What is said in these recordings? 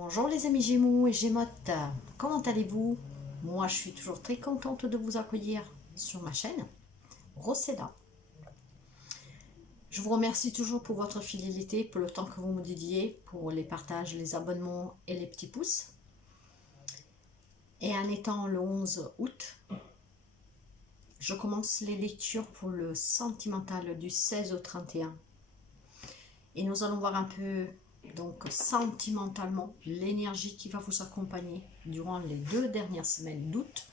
Bonjour les amis Gémeaux et Gémotes, comment allez-vous? Moi je suis toujours très contente de vous accueillir sur ma chaîne, Rosella. Je vous remercie toujours pour votre fidélité, pour le temps que vous me dédiez, pour les partages, les abonnements et les petits pouces. Et en étant le 11 août, je commence les lectures pour le sentimental du 16 au 31. Et nous allons voir un peu, donc sentimentalement, l'énergie qui va vous accompagner durant les 2 dernières semaines d'août.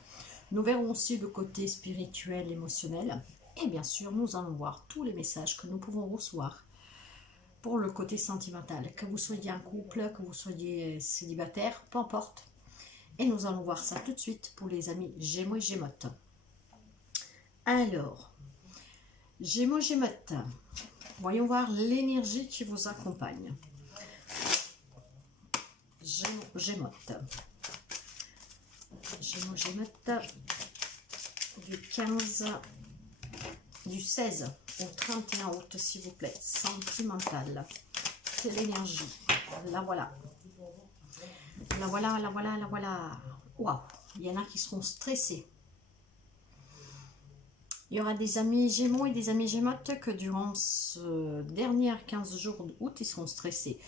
Nous verrons aussi le côté spirituel, émotionnel. Et bien sûr, nous allons voir tous les messages que nous pouvons recevoir pour le côté sentimental. Que vous soyez en couple, que vous soyez célibataire, peu importe. Et nous allons voir ça tout de suite pour les amis Gémeaux et Gémotes. Alors, Gémeaux et Gémotes, voyons voir l'énergie qui vous accompagne. Gémeaux, Gémotes. Gémeaux, Gémotes, du 16 au 31 août, s'il vous plaît. Sentimental. C'est l'énergie. La voilà. La voilà, la voilà, la voilà. Waouh. Il y en a qui seront stressés. Il y aura des amis Gémeaux et des amis Gémotes que durant ce dernier 15 jours d'août, ils seront stressés.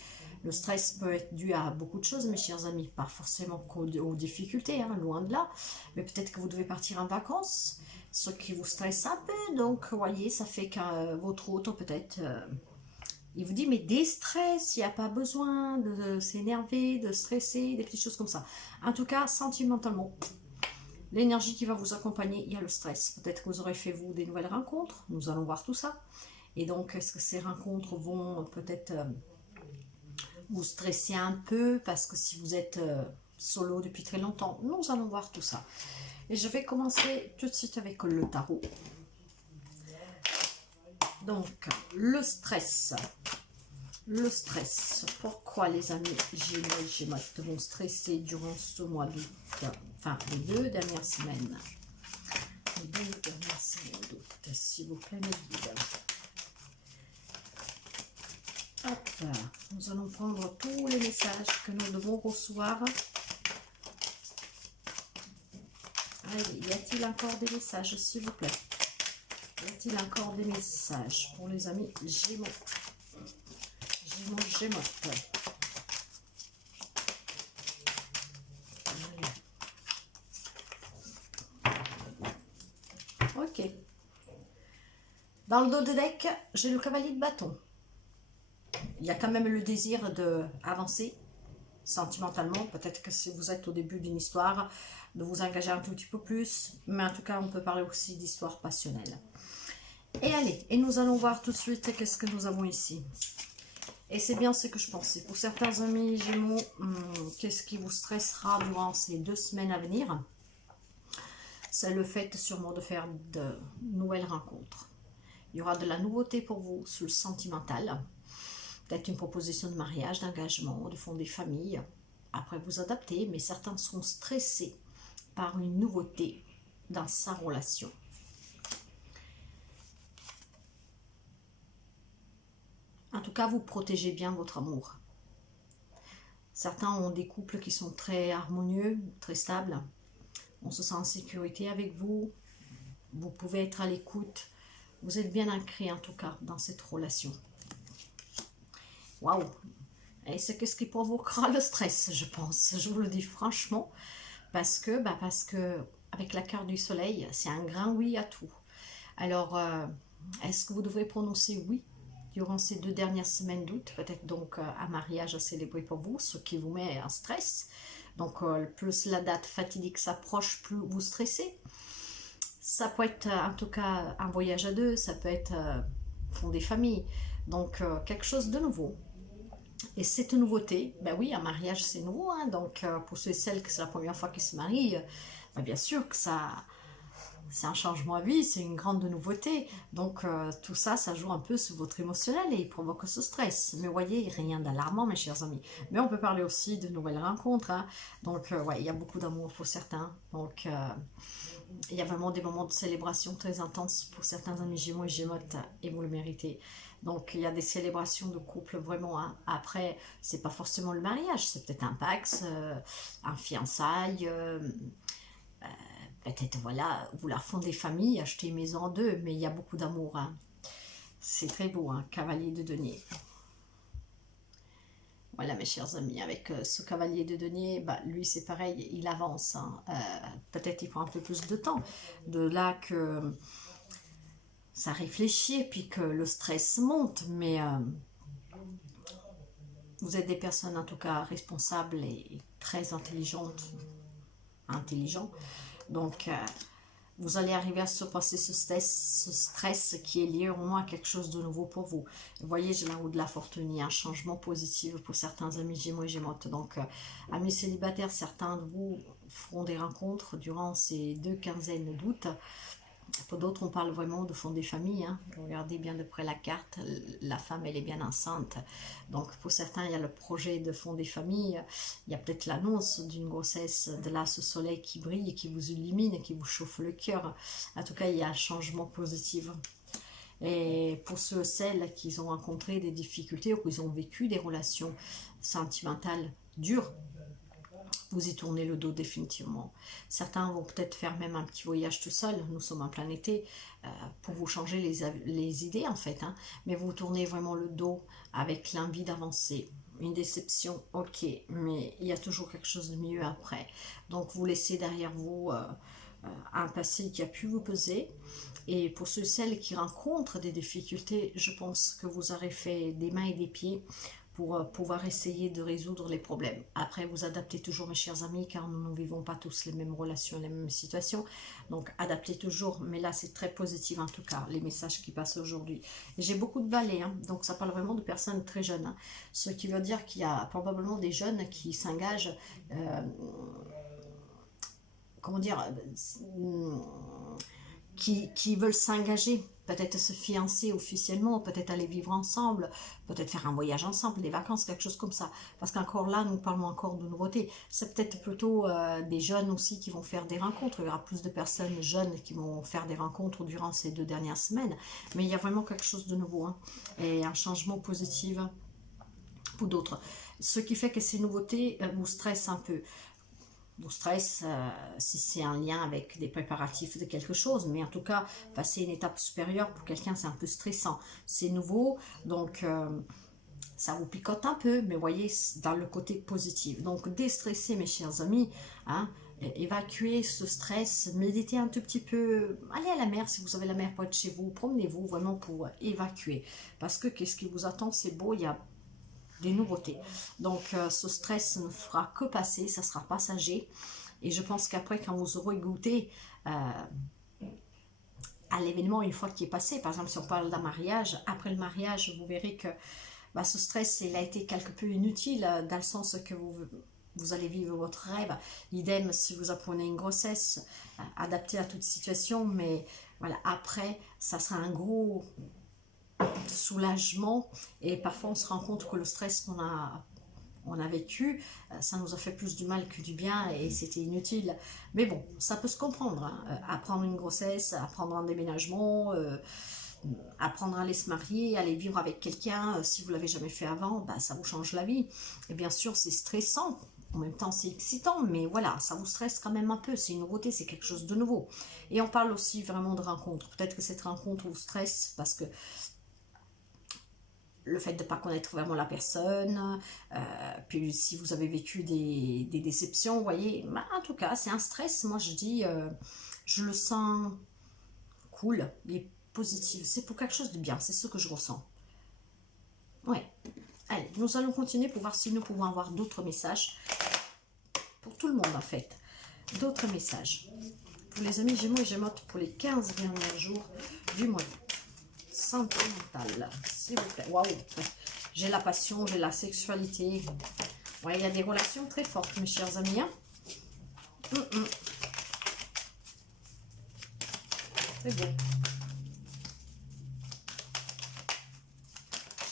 Le stress peut être dû à beaucoup de choses, mes chers amis, pas forcément aux difficultés, hein, loin de là. Mais peut-être que vous devez partir en vacances, ce qui vous stresse un peu. Donc, vous voyez, ça fait que votre hôte, peut-être, il vous dit, mais déstresse, il n'y a pas besoin de s'énerver, de stresser, des petites choses comme ça. En tout cas, sentimentalement, l'énergie qui va vous accompagner, il y a le stress. Peut-être que vous aurez fait, vous, des nouvelles rencontres. Nous allons voir tout ça. Et donc, est-ce que ces rencontres vont peut-être vous stresser un peu? Parce que si vous êtes solo depuis très longtemps, nous allons voir tout ça. Et je vais commencer tout de suite avec le tarot. Donc, le stress. Le stress. Pourquoi les amis Gémeaux et Gémotes vont stresser durant ce mois d'août? Enfin, les 2 dernières semaines. Les 2 dernières semaines d'août, s'il vous plaît, mes guides. Hop, nous allons prendre tous les messages que nous devons recevoir. Allez, y a-t-il encore des messages, s'il vous plaît? Y a-t-il encore des messages pour les amis Gémeaux? Gémeaux, Gémotes. Ok. Dans le dos de deck, j'ai le cavalier de bâton. Il y a quand même le désir d'avancer sentimentalement. Peut-être que si vous êtes au début d'une histoire, de vous engager un tout petit peu plus. Mais en tout cas, on peut parler aussi d'histoire passionnelle. Et allez, et nous allons voir tout de suite qu'est-ce que nous avons ici. Et c'est bien ce que je pensais. Pour certains amis Gémeaux, qu'est-ce qui vous stressera durant ces 2 semaines à venir? C'est le fait sûrement de faire de nouvelles rencontres. Il y aura de la nouveauté pour vous sur le sentimental. Peut-être une proposition de mariage, d'engagement, de fonder famille. Après, vous adaptez, mais certains seront stressés par une nouveauté dans sa relation. En tout cas, vous protégez bien votre amour. Certains ont des couples qui sont très harmonieux, très stables. On se sent en sécurité avec vous. Vous pouvez être à l'écoute. Vous êtes bien ancré en tout cas dans cette relation. Waouh! Et c'est ce qui provoquera le stress, je pense. Je vous le dis franchement. Parce que avec la carte du soleil, c'est un grand oui à tout. Alors, est-ce que vous devrez prononcer oui durant ces 2 dernières semaines d'août? Peut-être donc un mariage à célébrer pour vous, ce qui vous met en stress. Donc, plus la date fatidique s'approche, plus vous stressez. Ça peut être en tout cas un voyage à 2, ça peut être fonder famille. Donc, quelque chose de nouveau. Et cette nouveauté, ben oui, un mariage c'est nouveau, hein, donc pour ceux et celles que c'est la première fois qu'ils se marient, ben bien sûr que ça c'est un changement à vie, c'est une grande nouveauté. Donc tout ça, ça joue un peu sur votre émotionnel et il provoque ce stress. Mais voyez, rien d'alarmant, mes chers amis. Mais on peut parler aussi de nouvelles rencontres, hein. Donc ouais, il y a beaucoup d'amour pour certains. Donc il y a vraiment des moments de célébration très intenses pour certains amis Gémeaux et Gémeaux et vous le méritez. Donc il y a des célébrations de couple vraiment, hein. Après, c'est pas forcément le mariage, c'est peut-être un Pax, un fiançailles, peut-être voilà, vous la fondez famille, achetez une maison en deux, mais il y a beaucoup d'amour, hein. C'est très beau, hein, cavalier de denier. Voilà mes chers amis, avec ce cavalier de denier, bah, lui c'est pareil, il avance, hein. Peut-être il prend un peu plus de temps, de là que ça réfléchit et puis que le stress monte, mais vous êtes des personnes en tout cas responsables et très intelligents, donc vous allez arriver à surpasser ce stress qui est lié au moins à quelque chose de nouveau pour vous. Vous voyez, j'ai la roue de la fortune, il y a un changement positif pour certains amis Gémeaux et Gémeaux. Donc, amis célibataires, certains de vous feront des rencontres durant ces 2 quinzaines d'août. Pour d'autres, on parle vraiment de fond des familles, hein. Regardez bien de près la carte, la femme, elle est bien enceinte. Donc, pour certains, il y a le projet de fond des familles. Il y a peut-être l'annonce d'une grossesse, de là, ce soleil qui brille, qui vous illumine, qui vous chauffe le cœur. En tout cas, il y a un changement positif. Et pour ceux et celles qui ont rencontré des difficultés ou qui ont vécu des relations sentimentales dures, vous y tournez le dos définitivement. Certains vont peut-être faire même un petit voyage tout seul, nous sommes en plein été, pour vous changer les idées en fait, hein. Mais vous tournez vraiment le dos avec l'envie d'avancer. Une déception, ok, mais il y a toujours quelque chose de mieux après. Donc vous laissez derrière vous un passé qui a pu vous peser. Et pour ceux et celles qui rencontrent des difficultés, je pense que vous aurez fait des mains et des pieds pour pouvoir essayer de résoudre les problèmes. Après, vous adaptez toujours, mes chers amis, car nous ne vivons pas tous les mêmes relations, les mêmes situations. Donc, adaptez toujours. Mais là, c'est très positif, en tout cas, les messages qui passent aujourd'hui. J'ai beaucoup de balais, hein, donc ça parle vraiment de personnes très jeunes, hein. Ce qui veut dire qu'il y a probablement des jeunes qui s'engagent, comment dire, qui veulent s'engager, peut-être se fiancer officiellement, peut-être aller vivre ensemble, peut-être faire un voyage ensemble, des vacances, quelque chose comme ça. Parce qu'encore là, nous parlons encore de nouveautés. C'est peut-être plutôt des jeunes aussi qui vont faire des rencontres. Il y aura plus de personnes jeunes qui vont faire des rencontres durant ces 2 dernières semaines. Mais il y a vraiment quelque chose de nouveau, hein, et un changement positif pour d'autres. Ce qui fait que ces nouveautés vous stressent un peu. Vous stresse si c'est un lien avec des préparatifs de quelque chose, mais en tout cas, passer une étape supérieure pour quelqu'un, c'est un peu stressant. C'est nouveau, donc ça vous picote un peu, mais voyez, dans le côté positif. Donc, déstresser, mes chers amis, hein, évacuer ce stress, méditez un tout petit peu, allez à la mer si vous avez la mer près de chez vous, promenez-vous vraiment pour évacuer. Parce que qu'est-ce qui vous attend, c'est beau, il y a des nouveautés. Donc ce stress ne fera que passer, ça sera passager. Et je pense qu'après, quand vous aurez goûté à l'événement une fois qu'il est passé, par exemple si on parle d'un mariage, après le mariage, vous verrez que bah, ce stress, il a été quelque peu inutile dans le sens que vous allez vivre votre rêve. Idem si vous apprenez une grossesse, adapté à toute situation, mais voilà, après, ça sera un gros soulagement, et parfois on se rend compte que le stress qu'on a vécu, ça nous a fait plus du mal que du bien et c'était inutile. Mais bon, ça peut se comprendre, hein. Apprendre une grossesse, apprendre un déménagement, apprendre à aller se marier, aller vivre avec quelqu'un, si vous l'avez jamais fait avant, bah, ça vous change la vie. Et bien sûr, c'est stressant. En même temps, c'est excitant, mais voilà, ça vous stresse quand même un peu. C'est une nouveauté, c'est quelque chose de nouveau. Et on parle aussi vraiment de rencontre. Peut-être que cette rencontre vous stresse parce que le fait de ne pas connaître vraiment la personne, puis si vous avez vécu des déceptions, vous voyez, bah, en tout cas, c'est un stress, moi je dis, je le sens cool, il est positif, c'est pour quelque chose de bien, c'est ce que je ressens. Ouais, allez, nous allons continuer pour voir si nous pouvons avoir d'autres messages, pour tout le monde en fait, d'autres messages, pour les amis Gémeaux et Gémeaux, pour les 15 derniers jours du mois d'août. Sentimentale, s'il vous plaît. Waouh, j'ai la passion, j'ai la sexualité. Ouais, il y a des relations très fortes, mes chers amis, hein. Très beau.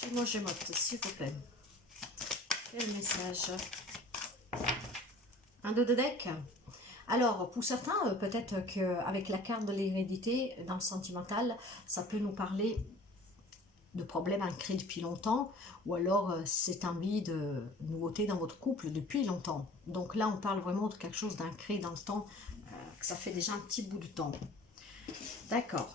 Gémeaux, Gémeaux, s'il vous plaît. Quel message? Un 2 de deck. Alors, pour certains, peut-être qu'avec la carte de l'hérédité, dans le sentimental, ça peut nous parler de problèmes ancrés depuis longtemps, ou alors cette envie de nouveauté dans votre couple depuis longtemps. Donc là, on parle vraiment de quelque chose d'ancré dans le temps, que ça fait déjà un petit bout de temps. D'accord.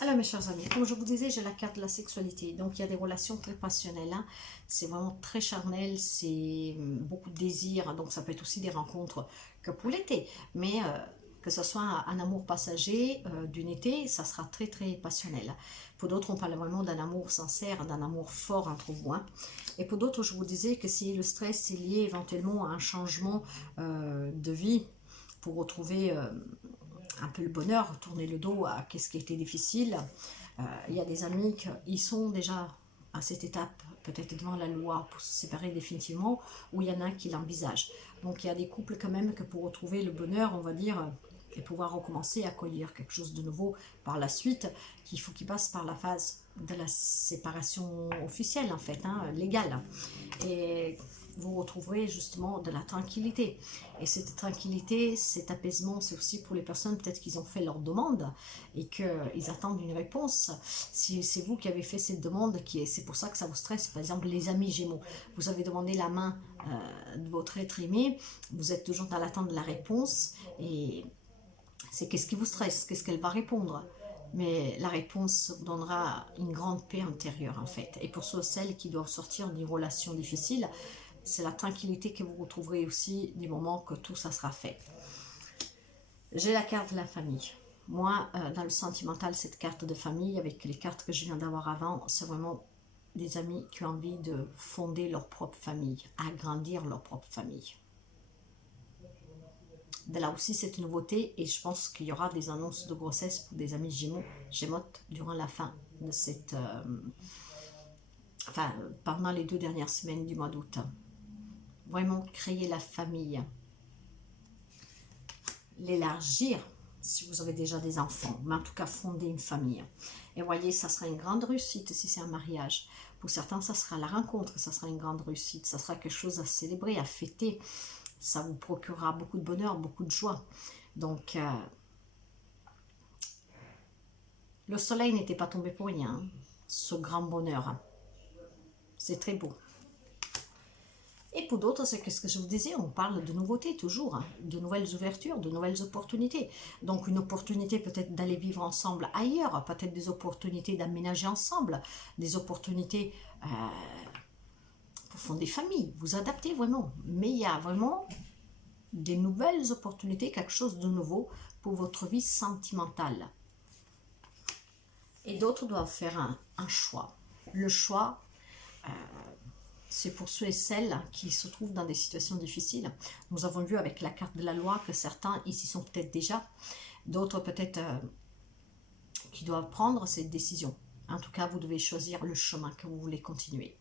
Alors mes chers amis, comme je vous disais, j'ai la carte de la sexualité. Donc il y a des relations très passionnelles. Hein. C'est vraiment très charnel, c'est beaucoup de désir. Donc ça peut être aussi des rencontres que pour l'été. Mais que ce soit un amour passager d'une été, ça sera très très passionnel. Pour d'autres, on parle vraiment d'un amour sincère, d'un amour fort entre vous. Hein. Et pour d'autres, je vous disais que si le stress est lié éventuellement à un changement de vie pour retrouver... un peu le bonheur, tourner le dos à ce qui était difficile. Il y a des amis qui sont déjà à cette étape, peut-être devant la loi, pour se séparer définitivement, ou il y en a qui l'envisagent. Donc il y a des couples quand même que pour retrouver le bonheur, on va dire, et pouvoir recommencer à accueillir quelque chose de nouveau par la suite, qu'il faut qu'ils passent par la phase de la séparation officielle, en fait, hein, légale. Et vous retrouverez justement de la tranquillité. Et cette tranquillité, cet apaisement, c'est aussi pour les personnes peut-être qu'ils ont fait leur demande et qu'ils attendent une réponse. Si c'est vous qui avez fait cette demande, c'est pour ça que ça vous stresse, par exemple les amis Gémeaux, vous avez demandé la main de votre être aimé, vous êtes toujours dans l'attente de la réponse et c'est qu'est-ce qui vous stresse, qu'est-ce qu'elle va répondre. Mais la réponse vous donnera une grande paix intérieure en fait. Et pour ceux celles qui doivent sortir d'une relation difficile, c'est la tranquillité que vous retrouverez aussi du moment que tout ça sera fait. J'ai la carte de la famille. Moi, dans le sentimental, cette carte de famille, avec les cartes que je viens d'avoir avant, c'est vraiment des amis qui ont envie de fonder leur propre famille, agrandir leur propre famille. De là aussi, c'est une nouveauté et je pense qu'il y aura des annonces de grossesse pour des amis Gémeaux durant la fin de cette... pendant les 2 dernières semaines du mois d'août. Vraiment créer la famille. L'élargir, si vous avez déjà des enfants, mais en tout cas fonder une famille. Et voyez, ça sera une grande réussite si c'est un mariage. Pour certains, ça sera la rencontre, ça sera une grande réussite, ça sera quelque chose à célébrer, à fêter. Ça vous procurera beaucoup de bonheur, beaucoup de joie. Donc, le soleil n'était pas tombé pour rien, hein, ce grand bonheur. C'est très beau. Et pour d'autres, c'est ce que je vous disais, on parle de nouveautés toujours, hein, de nouvelles ouvertures, de nouvelles opportunités. Donc une opportunité peut-être d'aller vivre ensemble ailleurs, peut-être des opportunités d'aménager ensemble, des opportunités pour fonder des familles, vous adaptez vraiment. Mais il y a vraiment des nouvelles opportunités, quelque chose de nouveau pour votre vie sentimentale. Et d'autres doivent faire un choix. Le choix... c'est pour ceux et celles qui se trouvent dans des situations difficiles. Nous avons vu avec la carte de la loi que certains ici sont peut-être déjà, d'autres peut-être qui doivent prendre cette décision. En tout cas, vous devez choisir le chemin que vous voulez continuer.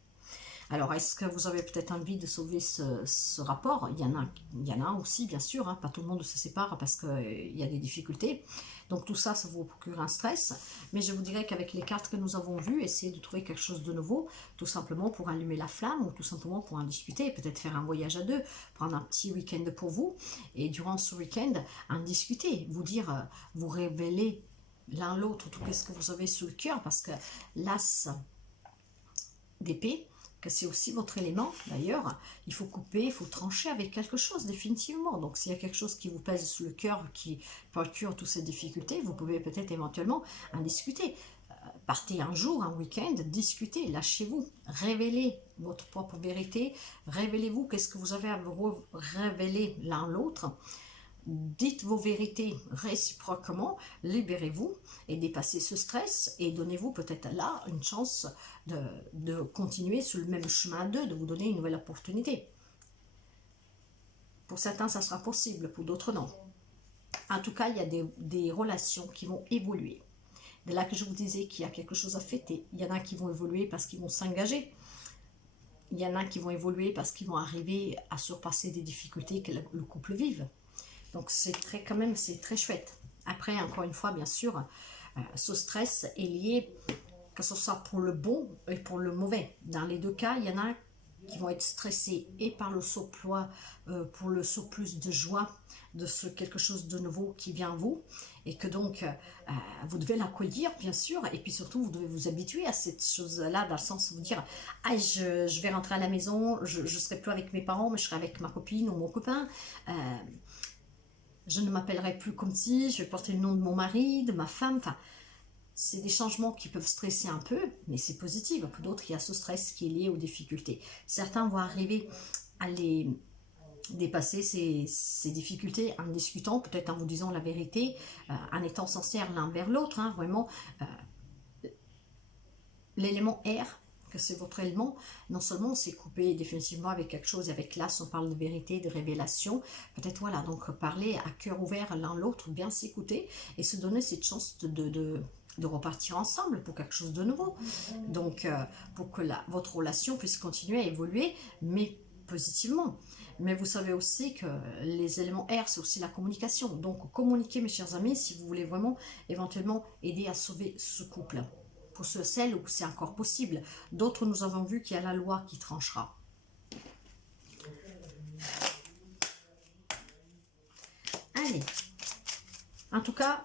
Alors, est-ce que vous avez peut-être envie de sauver ce rapport? Il y en a aussi, bien sûr, hein, pas tout le monde se sépare parce qu'il y a des difficultés. Donc tout ça, ça vous procure un stress. Mais je vous dirais qu'avec les cartes que nous avons vues, essayez de trouver quelque chose de nouveau, tout simplement pour allumer la flamme ou tout simplement pour en discuter, peut-être faire un voyage à deux, prendre un petit week-end pour vous et durant ce week-end, en discuter, vous dire, vous révéler l'un l'autre tout ce que vous avez sous le cœur parce que l'as d'épée, c'est aussi votre élément d'ailleurs, il faut couper, il faut trancher avec quelque chose définitivement. Donc s'il y a quelque chose qui vous pèse sous le cœur, qui procure toutes ces difficultés, vous pouvez peut-être éventuellement en discuter. Partez un jour, un week-end, discutez, lâchez-vous, révélez votre propre vérité, révélez-vous qu'est-ce que vous avez à vous révéler l'un l'autre. Dites vos vérités réciproquement, libérez-vous et dépassez ce stress et donnez-vous peut-être là une chance de continuer sur le même chemin à deux, de vous donner une nouvelle opportunité. Pour certains, ça sera possible, pour d'autres, non. En tout cas, il y a des relations qui vont évoluer. De là que je vous disais qu'il y a quelque chose à fêter. Il y en a qui vont évoluer parce qu'ils vont s'engager. il y en a qui vont évoluer parce qu'ils vont arriver à surpasser des difficultés que le couple vive. Donc c'est très, quand même, c'est très chouette. Après, encore une fois, bien sûr, ce stress est lié, que ce soit pour le bon et pour le mauvais. Dans les deux cas, il y en a qui vont être stressés et par le surplus, pour le surplus de joie de ce quelque chose de nouveau qui vient à vous, et que donc vous devez l'accueillir bien sûr, et puis surtout vous devez vous habituer à cette chose-là, dans le sens de vous dire ah, je vais rentrer à la maison, je ne serai plus avec mes parents, mais je serai avec ma copine ou mon copain, je ne m'appellerai plus comme si, je vais porter le nom de mon mari, de ma femme, enfin c'est des changements qui peuvent stresser un peu, mais c'est positif. Pour d'autres, il y a ce stress qui est lié aux difficultés. Certains vont arriver à les dépasser ces difficultés en discutant, peut-être en vous disant la vérité, en étant sincères l'un vers l'autre, hein, vraiment. L'élément R, que c'est votre élément, non seulement on s'est coupé définitivement avec quelque chose, avec l'as, on parle de vérité, de révélation, peut-être voilà, donc parler à cœur ouvert l'un l'autre, bien s'écouter et se donner cette chance de repartir ensemble pour quelque chose de nouveau. Donc, pour que votre relation puisse continuer à évoluer, mais positivement. Mais vous savez aussi que les éléments R, c'est aussi la communication. Donc, communiquez, mes chers amis, si vous voulez vraiment éventuellement aider à sauver ce couple. Pour celles où c'est encore possible. D'autres, nous avons vu qu'il y a la loi qui tranchera. Allez. En tout cas,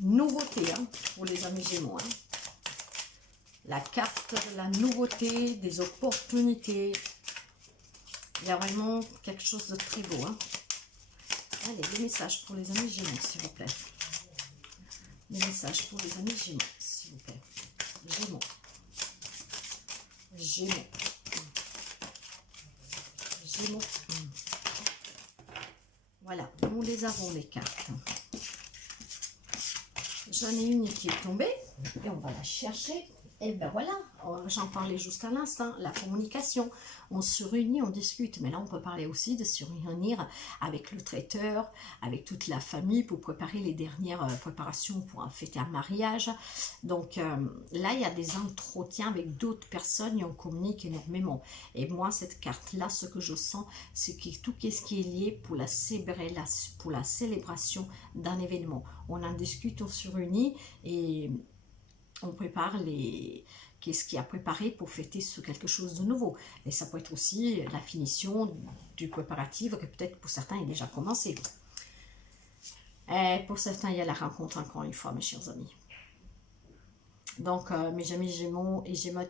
nouveauté hein, pour les amis Gémeaux. Hein. La carte de la nouveauté, des opportunités. Il y a vraiment quelque chose de très beau. Hein. Allez, des messages pour les amis Gémeaux, s'il vous plaît. Des messages pour les amis Gémeaux, s'il vous plaît. Gémeaux. Gémeaux. Gémeaux. Voilà, nous les avons les cartes. J'en ai une qui est tombée et on va la chercher. Et ben voilà, j'en parlais juste à l'instant, la communication. On se réunit, on discute, mais là on peut parler aussi de se réunir avec le traiteur, avec toute la famille pour préparer les dernières préparations pour fêter un mariage. Donc là il y a des entretiens avec d'autres personnes et on communique énormément. Et moi cette carte-là, ce que je sens, c'est que tout ce qui est lié pour la célébration d'un événement. On en discute, on se réunit et on prépare qu'est-ce qui a préparé pour fêter quelque chose de nouveau. Et ça peut être aussi la finition du préparatif que peut-être pour certains est déjà commencé. Et pour certains, il y a la rencontre encore une fois, mes chers amis. Donc, mes amis Gémeaux et Gémeaux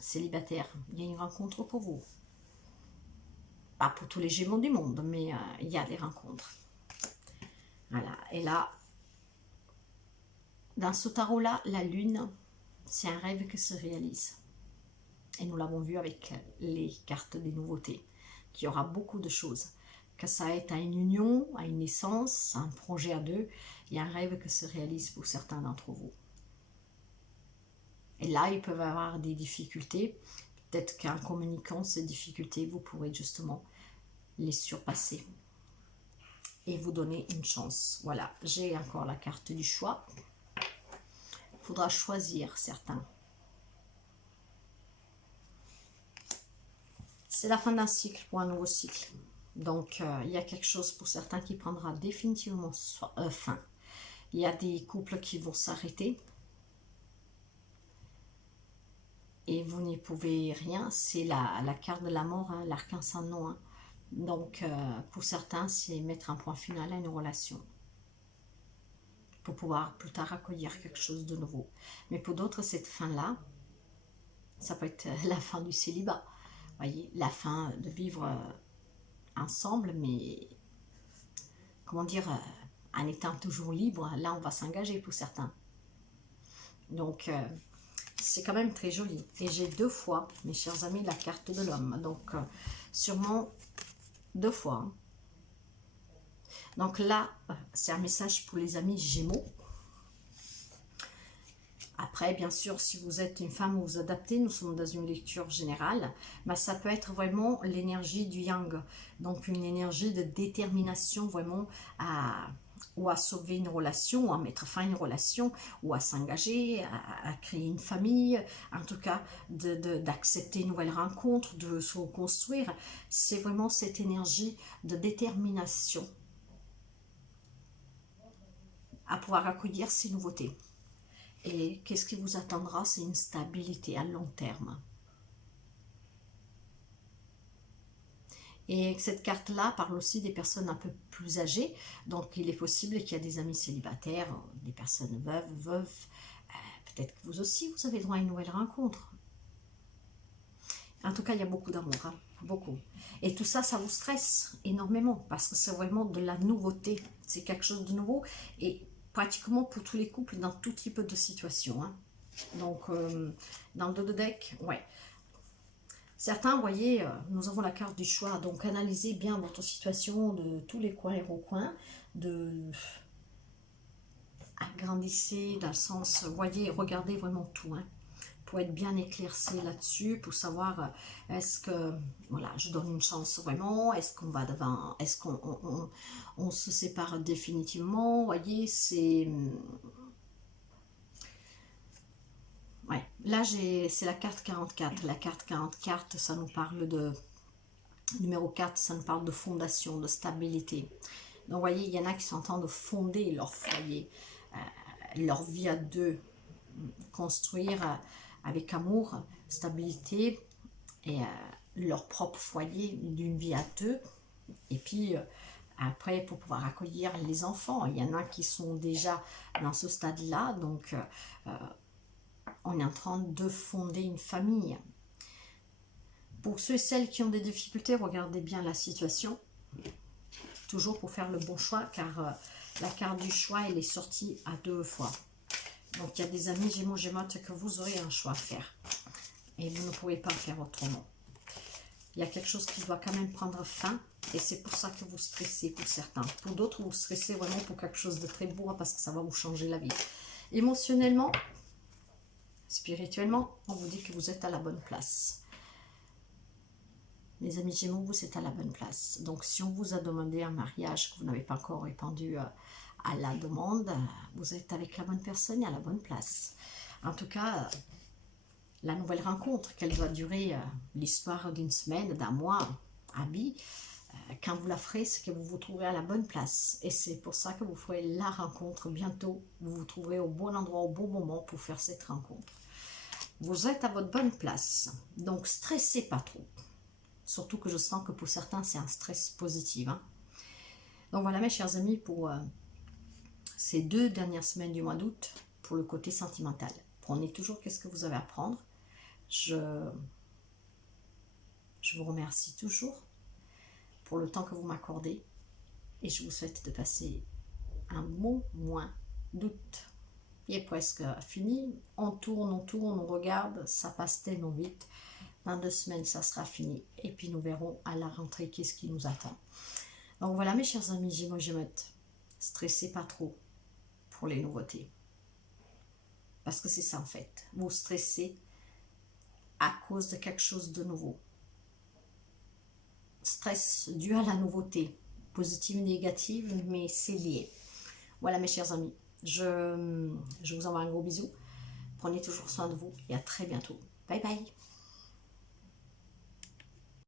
célibataires, il y a une rencontre pour vous. Pas pour tous les Gémeaux du monde, mais il y a des rencontres. Voilà, et là, dans ce tarot-là, la lune, c'est un rêve qui se réalise. Et nous l'avons vu avec les cartes des nouveautés, qu'il y aura beaucoup de choses. Que ça ait à une union, à une naissance, à un projet à deux, il y a un rêve qui se réalise pour certains d'entre vous. Et là, ils peuvent avoir des difficultés. Peut-être qu'en communiquant ces difficultés, vous pourrez justement les surpasser. Et vous donner une chance. Voilà, j'ai encore la carte du choix. Il faudra choisir certains. C'est la fin d'un cycle pour un nouveau cycle. Donc, il y a quelque chose pour certains qui prendra définitivement fin. Il y a des couples qui vont s'arrêter. Et vous n'y pouvez rien. C'est la carte de la mort, hein, l'arcane sans nom. Hein. Donc, pour certains, c'est mettre un point final à une relation. Pour pouvoir plus tard accueillir quelque chose de nouveau. Mais pour d'autres, cette fin-là, ça peut être la fin du célibat. Voyez, la fin de vivre ensemble, mais comment dire, en étant toujours libre, là on va s'engager pour certains. Donc, c'est quand même très joli. Et j'ai deux fois, mes chers amis, la carte de l'homme. Donc, sûrement deux fois. Hein. Donc là, c'est un message pour les amis Gémeaux. Après, bien sûr, si vous êtes une femme ou vous adaptez, nous sommes dans une lecture générale, mais ça peut être vraiment l'énergie du yang. Donc, une énergie de détermination vraiment à ou à sauver une relation, ou à mettre fin à une relation, ou à s'engager, à créer une famille, en tout cas d'accepter une nouvelle rencontre, de se reconstruire. C'est vraiment cette énergie de détermination à pouvoir accueillir ces nouveautés. Et qu'est-ce qui vous attendra? C'est une stabilité à long terme. Et cette carte-là parle aussi des personnes un peu plus âgées. Donc, il est possible qu'il y ait des amis célibataires, des personnes veuves. Peut-être que vous aussi, vous avez droit à une nouvelle rencontre. En tout cas, il y a beaucoup d'amour, hein, beaucoup. Et tout ça, ça vous stresse énormément parce que c'est vraiment de la nouveauté. C'est quelque chose de nouveau et pratiquement pour tous les couples dans tout type de situation. Hein. Donc, dans le dos de deck, ouais. Certains, vous voyez, nous avons la carte du choix, donc analysez bien votre situation de tous les coins et recoins, agrandissez dans le sens, voyez, regardez vraiment tout, hein, pour être bien éclairci là-dessus, pour savoir est-ce que, voilà, je donne une chance vraiment, est-ce qu'on va devant, est-ce qu'on se sépare définitivement, vous voyez, c'est... Ouais, là c'est la carte 44. La carte 44, ça nous parle de... Numéro 4, ça nous parle de fondation, de stabilité. Donc, vous voyez, il y en a qui sont en train de fonder leur foyer, leur vie à deux, construire avec amour, stabilité et leur propre foyer d'une vie à deux. Et puis, après, pour pouvoir accueillir les enfants, il y en a qui sont déjà dans ce stade-là, donc... on est en train de fonder une famille. Pour ceux et celles qui ont des difficultés, regardez bien la situation. Toujours pour faire le bon choix, car la carte du choix, elle est sortie à 2 fois. Donc, il y a des amis Gémeaux, Gémeaux que vous aurez un choix à faire. Et vous ne pourrez pas faire autrement. Il y a quelque chose qui doit quand même prendre fin. Et c'est pour ça que vous stressez pour certains. Pour d'autres, vous stressez vraiment pour quelque chose de très beau, parce que ça va vous changer la vie. Émotionnellement, spirituellement, on vous dit que vous êtes à la bonne place. Les amis Gémeaux, vous êtes à la bonne place. Donc, si on vous a demandé un mariage que vous n'avez pas encore répondu à la demande, vous êtes avec la bonne personne et à la bonne place. En tout cas, la nouvelle rencontre, qu'elle doit durer l'histoire d'une semaine, d'un mois, à vie, quand vous la ferez, c'est que vous vous trouverez à la bonne place. Et c'est pour ça que vous ferez la rencontre bientôt. Vous vous trouverez au bon endroit, au bon moment pour faire cette rencontre. Vous êtes à votre bonne place, donc stressez pas trop. Surtout que je sens que pour certains, c'est un stress positif. Hein. Donc voilà mes chers amis pour ces 2 dernières semaines du mois d'août pour le côté sentimental. Prenez toujours qu'est-ce que vous avez à prendre. Je vous remercie toujours pour le temps que vous m'accordez et je vous souhaite de passer un bon mois d'août. Il est presque fini, on tourne, on regarde, ça passe tellement vite. Dans 2 semaines, ça sera fini. Et puis nous verrons à la rentrée qu'est-ce qui nous attend. Donc voilà mes chers amis Gémeaux, Gémeaux, stressez pas trop pour les nouveautés. Parce que c'est ça en fait. Vous stressez à cause de quelque chose de nouveau. Stress dû à la nouveauté, positive ou négative, mais c'est lié. Voilà mes chers amis. Je vous envoie un gros bisou. Prenez toujours soin de vous et à très bientôt. Bye bye.